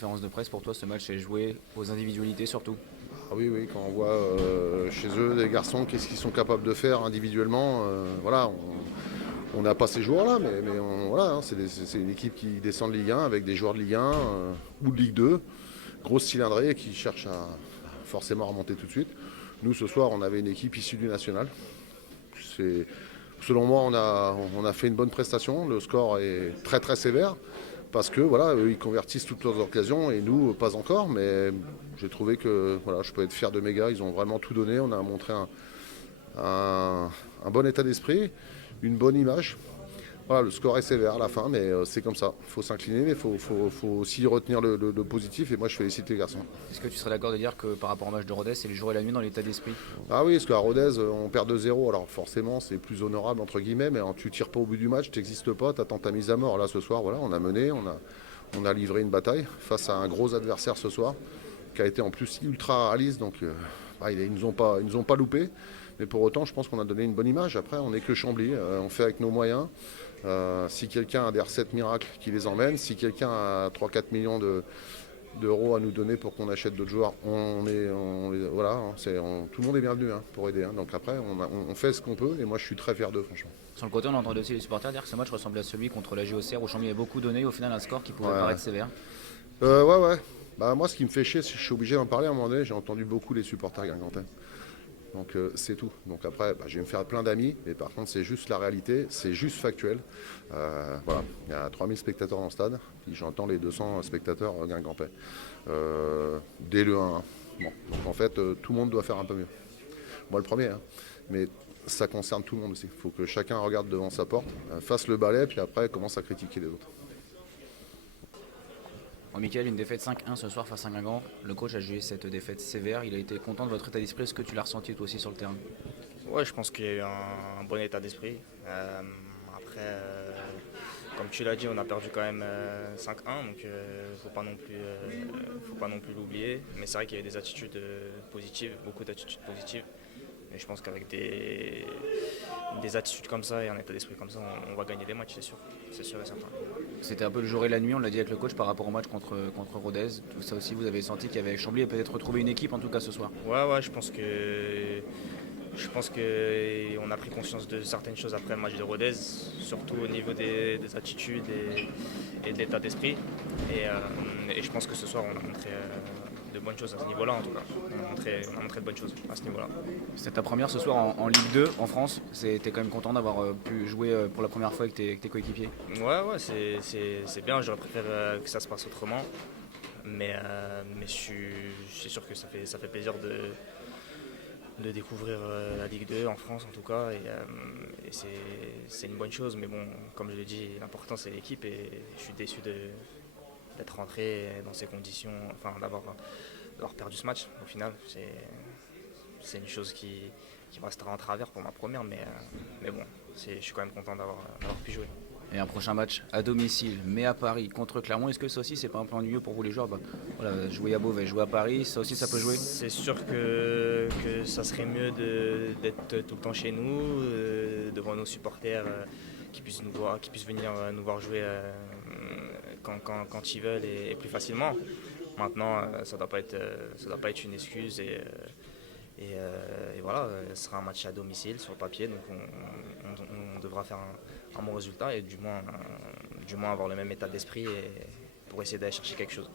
conférence de presse, pour toi ce match est joué aux individualités surtout? Ah oui, oui, quand on voit chez eux les garçons, qu'est-ce qu'ils sont capables de faire individuellement, voilà, on n'a pas ces joueurs-là, mais voilà, hein, c'est une équipe qui descend de Ligue 1 avec des joueurs de Ligue 1 ou de Ligue 2, grosse cylindrée qui cherche à forcément remonter tout de suite. Nous, ce soir, on avait une équipe issue du national. Selon moi, on a fait une bonne prestation. Le score est très très sévère parce que voilà, eux, ils convertissent toutes leurs occasions et nous, pas encore. Mais j'ai trouvé que voilà, je peux être fier de mes gars. Ils ont vraiment tout donné. On a montré un bon état d'esprit, une bonne image. Voilà, le score est sévère à la fin, mais c'est comme ça. Il faut s'incliner, mais il faut aussi retenir le positif. Et moi, je félicite les garçons. Est-ce que tu serais d'accord de dire que par rapport au match de Rodez, c'est le jour et la nuit dans l'état d'esprit? Ah oui, parce qu'à Rodez, on perd 2-0. Alors forcément, c'est plus honorable, entre guillemets, mais tu tires pas au but du match, tu n'existes pas, tu attends ta mise à mort. Là, ce soir, voilà, on a mené, on a livré une bataille face à un gros adversaire ce soir, qui a été en plus ultra réaliste. Donc, ils nous ont pas loupé. Mais pour autant, je pense qu'on a donné une bonne image. Après, on n'est que Chambly, on fait avec nos moyens. Si quelqu'un a des recettes miracles, qui les emmène. Si quelqu'un a 3-4 millions d'euros à nous donner pour qu'on achète d'autres joueurs, voilà, hein, tout le monde est bienvenu hein, pour aider. Hein. Donc après, on fait ce qu'on peut et moi je suis très fier d'eux, franchement. Sur le côté, on entend aussi les supporters dire que ce match ressemblait à celui contre la JOCR où Chambly a beaucoup donné, au final un score qui pouvait Ouais, paraître sévère. ouais. Bah, moi, ce qui me fait chier, c'est que je suis obligé d'en parler à un moment donné. J'ai entendu beaucoup les supporters guingampais. Donc c'est tout. Donc après, je vais me faire plein d'amis, mais par contre c'est juste la réalité, c'est juste factuel. Voilà, il y a 3000 spectateurs dans le stade, puis j'entends les 200 spectateurs guingampais. Dès le 1. Bon, donc en fait, tout le monde doit faire un peu mieux. Moi le premier, hein. Mais ça concerne tout le monde aussi. Il faut que chacun regarde devant sa porte, fasse le balai, puis après commence à critiquer les autres. En Mickaël, une défaite 5-1 ce soir face à Guingamp. Le coach a jugé cette défaite sévère. Il a été content de votre état d'esprit. Est-ce que tu l'as ressenti toi aussi sur le terrain? Ouais, je pense qu'il y a eu un bon état d'esprit. Après, comme tu l'as dit, on a perdu quand même 5-1, donc faut pas non plus l'oublier. Mais c'est vrai qu'il y a eu des attitudes positives, beaucoup d'attitudes positives. Et je pense qu'avec des attitudes comme ça et un état d'esprit comme ça, on va gagner des matchs, c'est sûr et certain. C'était un peu le jour et la nuit, on l'a dit avec le coach par rapport au match contre Rodez. Tout ça aussi, vous avez senti qu'il y avait Chambly et peut-être retrouvé une équipe en tout cas ce soir. Ouais, je pense qu'on a pris conscience de certaines choses après le match de Rodez, surtout au niveau des attitudes et de l'état d'esprit. Et je pense que ce soir, on a montré de bonnes choses à ce niveau-là, en tout cas. On a montré de bonnes choses à ce niveau-là. C'était ta première ce soir en Ligue 2 en France. T'es quand même content d'avoir pu jouer pour la première fois avec tes coéquipiers? Ouais, c'est bien. J'aurais préféré que ça se passe autrement. Mais je suis sûr que ça fait plaisir de découvrir la Ligue 2 en France en tout cas et c'est une bonne chose, mais bon, comme je l'ai dit, l'important c'est l'équipe et je suis déçu d'être rentré dans ces conditions, enfin d'avoir perdu ce match au final. C'est une chose qui me restera en travers pour ma première, mais bon, je suis quand même content d'avoir pu jouer. Et un prochain match à domicile, mais à Paris, contre Clermont. Est-ce que ça aussi, c'est pas un peu ennuyeux pour vous les joueurs? Voilà, jouer à Beauvais, jouer à Paris, ça aussi, ça peut jouer? C'est sûr que ça serait mieux d'être tout le temps chez nous, devant nos supporters qui puissent venir nous voir jouer quand ils veulent et plus facilement. Maintenant, ça doit pas être une excuse et voilà, ce sera un match à domicile sur le papier, donc on devra faire un bon résultat et du moins avoir le même état d'esprit pour essayer d'aller chercher quelque chose.